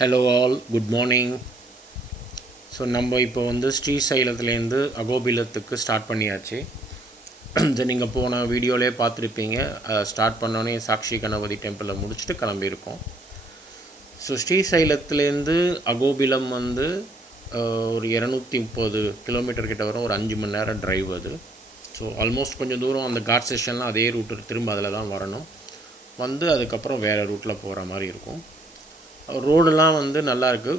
Hello all, good morning. So நம்ம இப்போ வந்து ஸ்ரீசைலத்துலேருந்து அகோபிலத்துக்கு ஸ்டார்ட் பண்ணியாச்சு. இது நீங்கள் போன வீடியோவிலே பார்த்துருப்பீங்க. ஸ்டார்ட் பண்ணோன்னே சாக்ஷி கணபதி டெம்பிளில் முடிச்சுட்டு கிளம்பியிருக்கோம். ஸோ ஸ்ரீசைலத்துலேருந்து அகோபிலம் வந்து ஒரு 230 கிலோமீட்டர் கிட்ட வரும். ஒரு 5 மணி நேரம் ட்ரைவ் அது. ஸோ ஆல்மோஸ்ட் கொஞ்சம் தூரம் அந்த காட் செஷன்லாம் அதே ரூட்டு திரும்ப அதில் தான் வரணும். வந்து அதுக்கப்புறம் வேறு ரூட்டில் போகிற மாதிரி இருக்கும். ரோடெலாம் வந்து நல்லாயிருக்கு.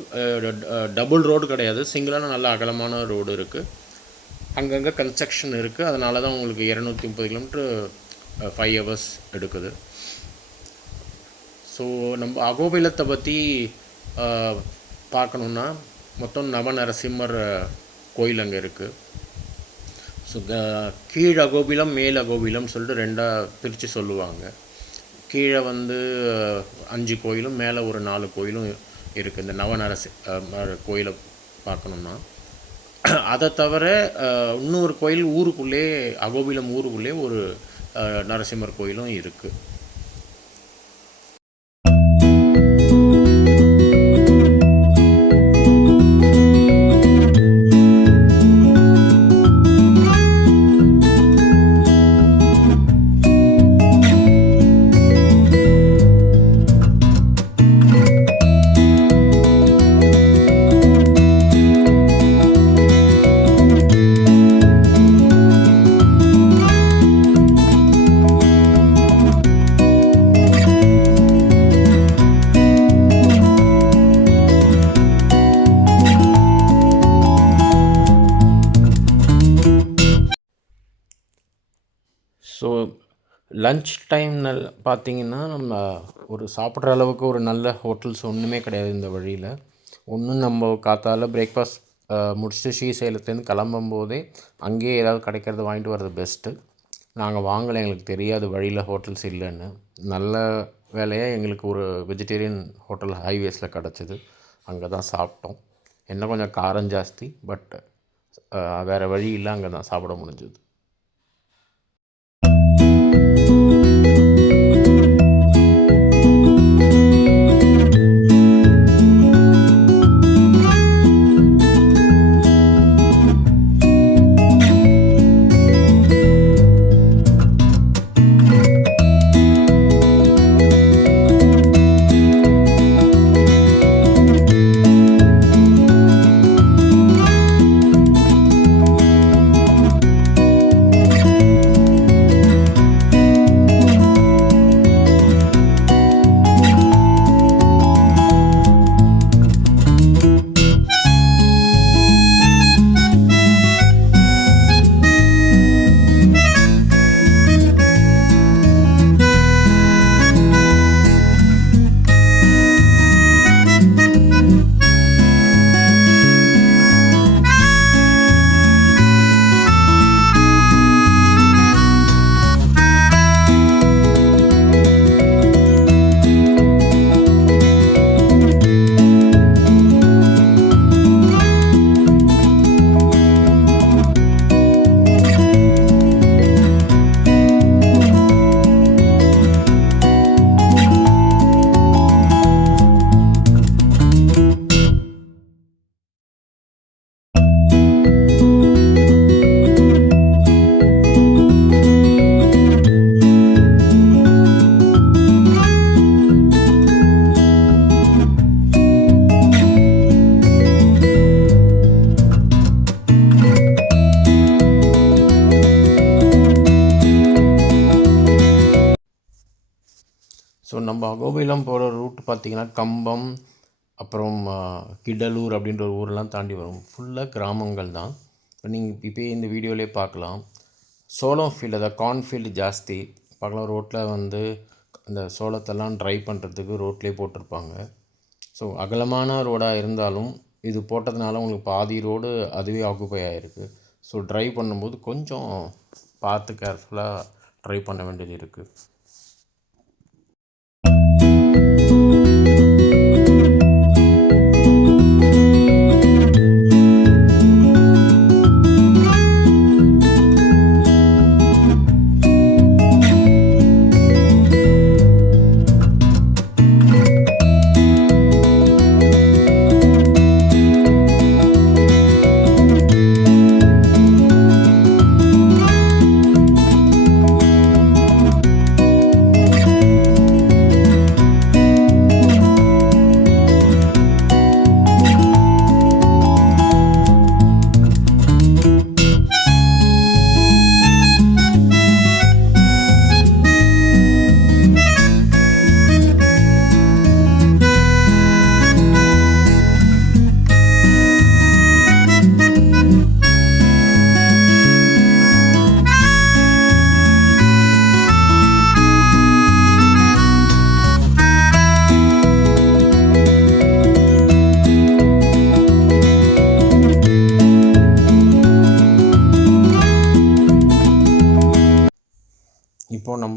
டபுள் ரோடு கிடையாது, சிங்கிளான நல்ல அகலமான ரோடு இருக்குது. அங்கங்கே கன்ஸ்ட்ரக்ஷன் இருக்குது. அதனால தான் உங்களுக்கு 230 கிலோமீட்ரு 5 hours எடுக்குது. ஸோ நம்ம அகோபிலத்தை பற்றி பார்க்கணுன்னா மொத்தம் நவநரசிம்மர் கோயில் அங்கே இருக்குது. ஸோ கீழ் அகோபிலம் மேல் அகோபிலம் சொல்லிட்டு ரெண்டாக பிரித்து சொல்லுவாங்க. கீழே வந்து 5 கோயிலும் மேலே ஒரு 4 கோயிலும் இருக்குது. இந்த கோயிலை பார்க்கணுன்னா அதை தவிர இன்னொரு கோயில் ஊருக்குள்ளே, அகோபிலம் ஊருக்குள்ளே ஒரு நரசிம்மர் கோயிலும் இருக்குது. ஸோ லன்ச் டைம்னு பார்த்திங்கன்னா நம்ம ஒரு சாப்பிட்ற அளவுக்கு ஒரு நல்ல ஹோட்டல்ஸ் ஒன்றுமே கிடையாது இந்த வழியில். ஒன்றும் நம்ம காத்தால பிரேக்ஃபாஸ்ட் முடிச்சுட்டு ஸ்ரீசைலத்துலேருந்து கிளம்பும் போதே அங்கேயே ஏதாவது கிடைக்கிறது வாங்கிட்டு வர்றது பெஸ்ட்டு. நாங்கள் வாங்கலை, எங்களுக்கு தெரியாது வழியில் ஹோட்டல்ஸ் இல்லைன்னு. நல்ல வேலையாக எங்களுக்கு ஒரு வெஜிடேரியன் ஹோட்டல் ஹைவேஸில் கிடச்சிது. அங்கே தான் சாப்பிட்டோம். என்ன கொஞ்சம் காரம் ஜாஸ்தி, பட் வேறு வழி இல்லை, அங்கே தான் சாப்பிட முடிஞ்சுது. ஸோ நம்ம அகோபிலம் போகிற ரூட் பார்த்திங்கன்னா கம்பம், அப்புறம் கிடலூர் அப்படின்ற ஒரு ஊரெலாம் தாண்டி வரும். ஃபுல்லாக கிராமங்கள் தான். இப்போ நீங்கள் இப்போயே இந்த வீடியோவிலே பார்க்கலாம். சோளம் ஃபீல்டு, அதாவது கார்ன்ஃபீல்டு ஜாஸ்தி பார்க்கலாம். ரோட்டில் வந்து அந்த சோளத்தெல்லாம் ட்ரை பண்ணுறதுக்கு ரோட்லேயே போட்டிருப்பாங்க. ஸோ அகலமான ரோடாக இருந்தாலும் இது போட்டதுனால உங்களுக்கு பாதி ரோடு அதுவே ஆக்குப்பை ஆகிருக்கு. ஸோ ட்ரைவ் பண்ணும்போது கொஞ்சம் பார்த்து கேர்ஃபுல்லாக ட்ரைவ் பண்ண வேண்டியது இருக்குது.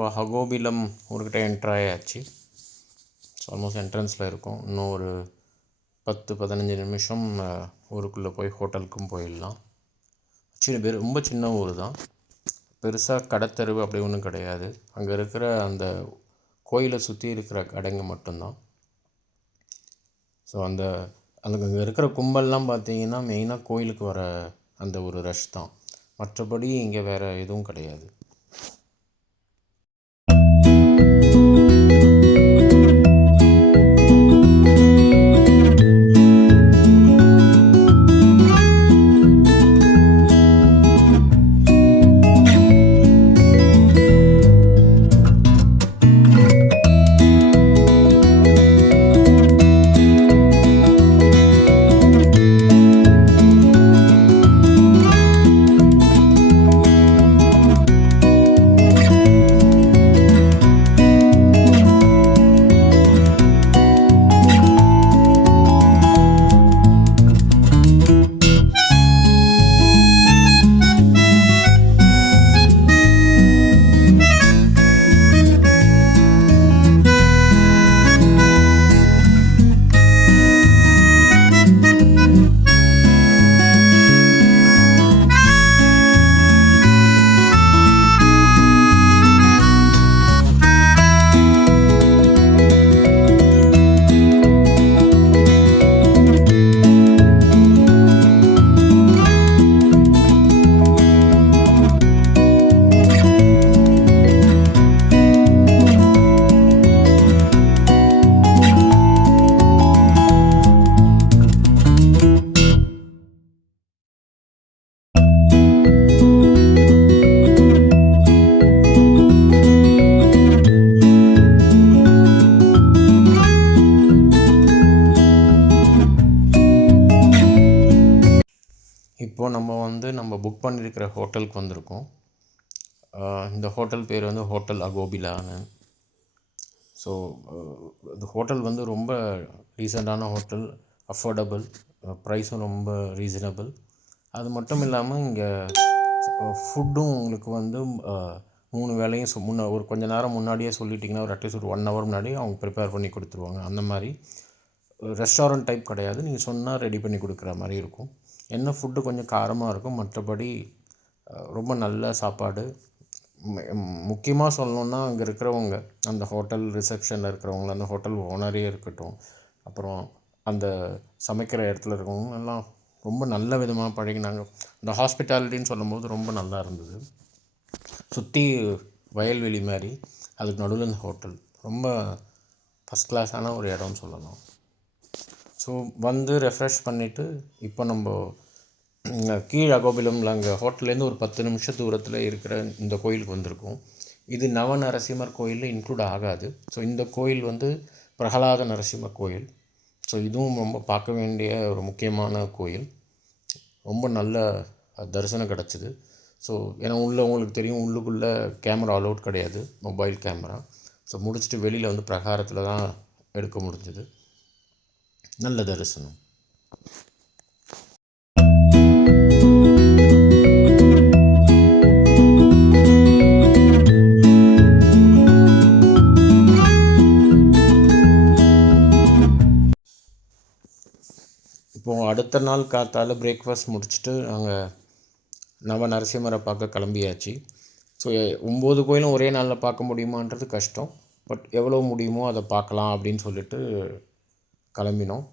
நம்ம அகோபிலம் ஊருக்கிட்ட என்ட்ரு ஆயாச்சு. ஸோ ஆல்மோஸ்ட் என்ட்ரன்ஸில் இருக்கும். இன்னும் ஒரு 10-15 நிமிஷம் ஊருக்குள்ளே போய் ஹோட்டலுக்கும் போயிடலாம். ரொம்ப சின்ன ஊர் தான், பெருசாக கடத்தெருவு அப்படி ஒன்றும் கிடையாது. அங்கே இருக்கிற அந்த கோயிலை சுற்றி இருக்கிற கடைங்க மட்டும்தான். ஸோ அங்கே இருக்கிற கும்பல்லாம் பார்த்தீங்கன்னா மெயினாக கோயிலுக்கு வர அந்த ஒரு ரஷ் தான், மற்றபடி இங்கே வேறு எதுவும் கிடையாது. இப்போது நம்ம புக் பண்ணியிருக்கிற ஹோட்டலுக்கு வந்திருக்கோம். இந்த ஹோட்டல் பேர் வந்து ஹோட்டல் அகோபிலான்னு. ஸோ இந்த ஹோட்டல் வந்து ரொம்ப ரீசெண்டான ஹோட்டல், அஃபோர்டபுள், ப்ரைஸும் ரொம்ப ரீசனபிள். அது மட்டும் இல்லாமல் இங்கே ஃபுட்டும் உங்களுக்கு வந்து 3 வேளையும் ஒரு கொஞ்சம் நேரம் முன்னாடியே சொல்லிட்டிங்கன்னா ஒரு அட்லீஸ்ட் ஒரு 1 hour முன்னாடி அவங்க ப்ரிப்பேர் பண்ணி கொடுத்துருவாங்க. அந்த மாதிரி ரெஸ்டாரண்ட் டைப் கிடையாது, நீங்கள் சொன்னால் ரெடி பண்ணி கொடுக்குற மாதிரி இருக்கும். என்ன ஃபுட்டு கொஞ்சம் காரமாக இருக்கும், மற்றபடி ரொம்ப நல்ல சாப்பாடு. முக்கியமாக சொல்லணுன்னா அங்கே இருக்கிறவங்க, அந்த ஹோட்டல் ரிசப்ஷனில் இருக்கிறவங்க, அந்த ஹோட்டல் ஓனரே இருக்கட்டும், அப்புறம் அந்த சமைக்கிற இடத்துல இருக்கவங்க எல்லாம் ரொம்ப நல்ல விதமாக பழகினாங்க. இந்த ஹாஸ்பிட்டாலிட்டின்னு சொல்லும்போது ரொம்ப நல்லா இருந்தது. சுற்றி வயல்வெளி மாதிரி, அதுக்கு நடுவில் இந்த ஹோட்டல் ரொம்ப ஃபஸ்ட் கிளாஸான ஒரு இடம்னு சொல்லலாம். ஸோ வந்து ரெஃப்ரெஷ் பண்ணிவிட்டு இப்போ நம்ம கீழ் அகோபிலமில் அங்கே ஹோட்டல்லேருந்து ஒரு 10 நிமிஷம் தூரத்தில் இருக்கிற இந்த கோயிலுக்கு வந்திருக்கோம். இது நவநரசிம்மர் கோயிலில் இன்க்ளூட் ஆகாது. ஸோ இந்த கோயில் வந்து பிரகலாத நரசிம்மர் கோயில். ஸோ இதுவும் ரொம்ப பார்க்க வேண்டிய ஒரு முக்கியமான கோயில். ரொம்ப நல்ல தரிசனம் கிடச்சிது. ஸோ ஏன்னா உங்களுக்கு தெரியும், உள்ளுக்குள்ளே கேமரா அலோட் கிடையாது, மொபைல் கேமரா. ஸோ முடிச்சுட்டு வெளியில் வந்து பிரகாரத்தில் தான் எடுக்க முடிஞ்சுது. நல்ல தரிசனம். இப்போது அடுத்த நாள் காத்தால பிரேக்ஃபாஸ்ட் முடிச்சுட்டு நாங்கள் நரசிம்மரை பார்க்க கிளம்பியாச்சு. ஸோ 9 கோயிலும் ஒரே நாளில் பார்க்க முடியுமான்றது கஷ்டம், பட் எவ்வளோ முடியுமோ அதை பார்க்கலாம் அப்படின்னு சொல்லிட்டு கிளம்பினோம்.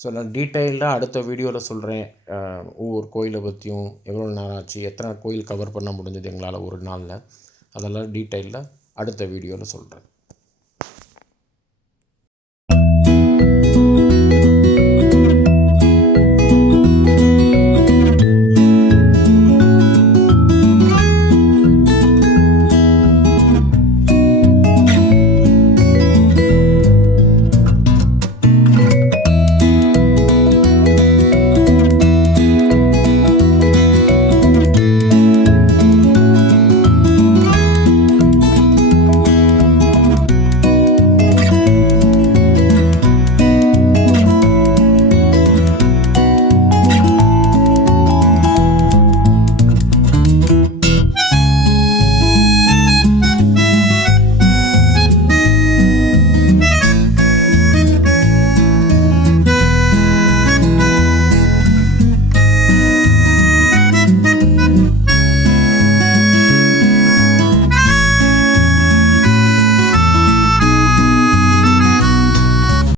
ஸோ நான் டீட்டெயில்டாக அடுத்த வீடியோவில் சொல்கிறேன், ஒவ்வொரு கோயிலை பற்றியும், எவ்வளோ நேரம் ஆச்சு, எத்தனை கோயில் கவர் பண்ண முடிஞ்சது எங்களால் ஒரு நாளில், அதெல்லாம் டீட்டெயிலாக அடுத்த வீடியோவில் சொல்கிறேன்.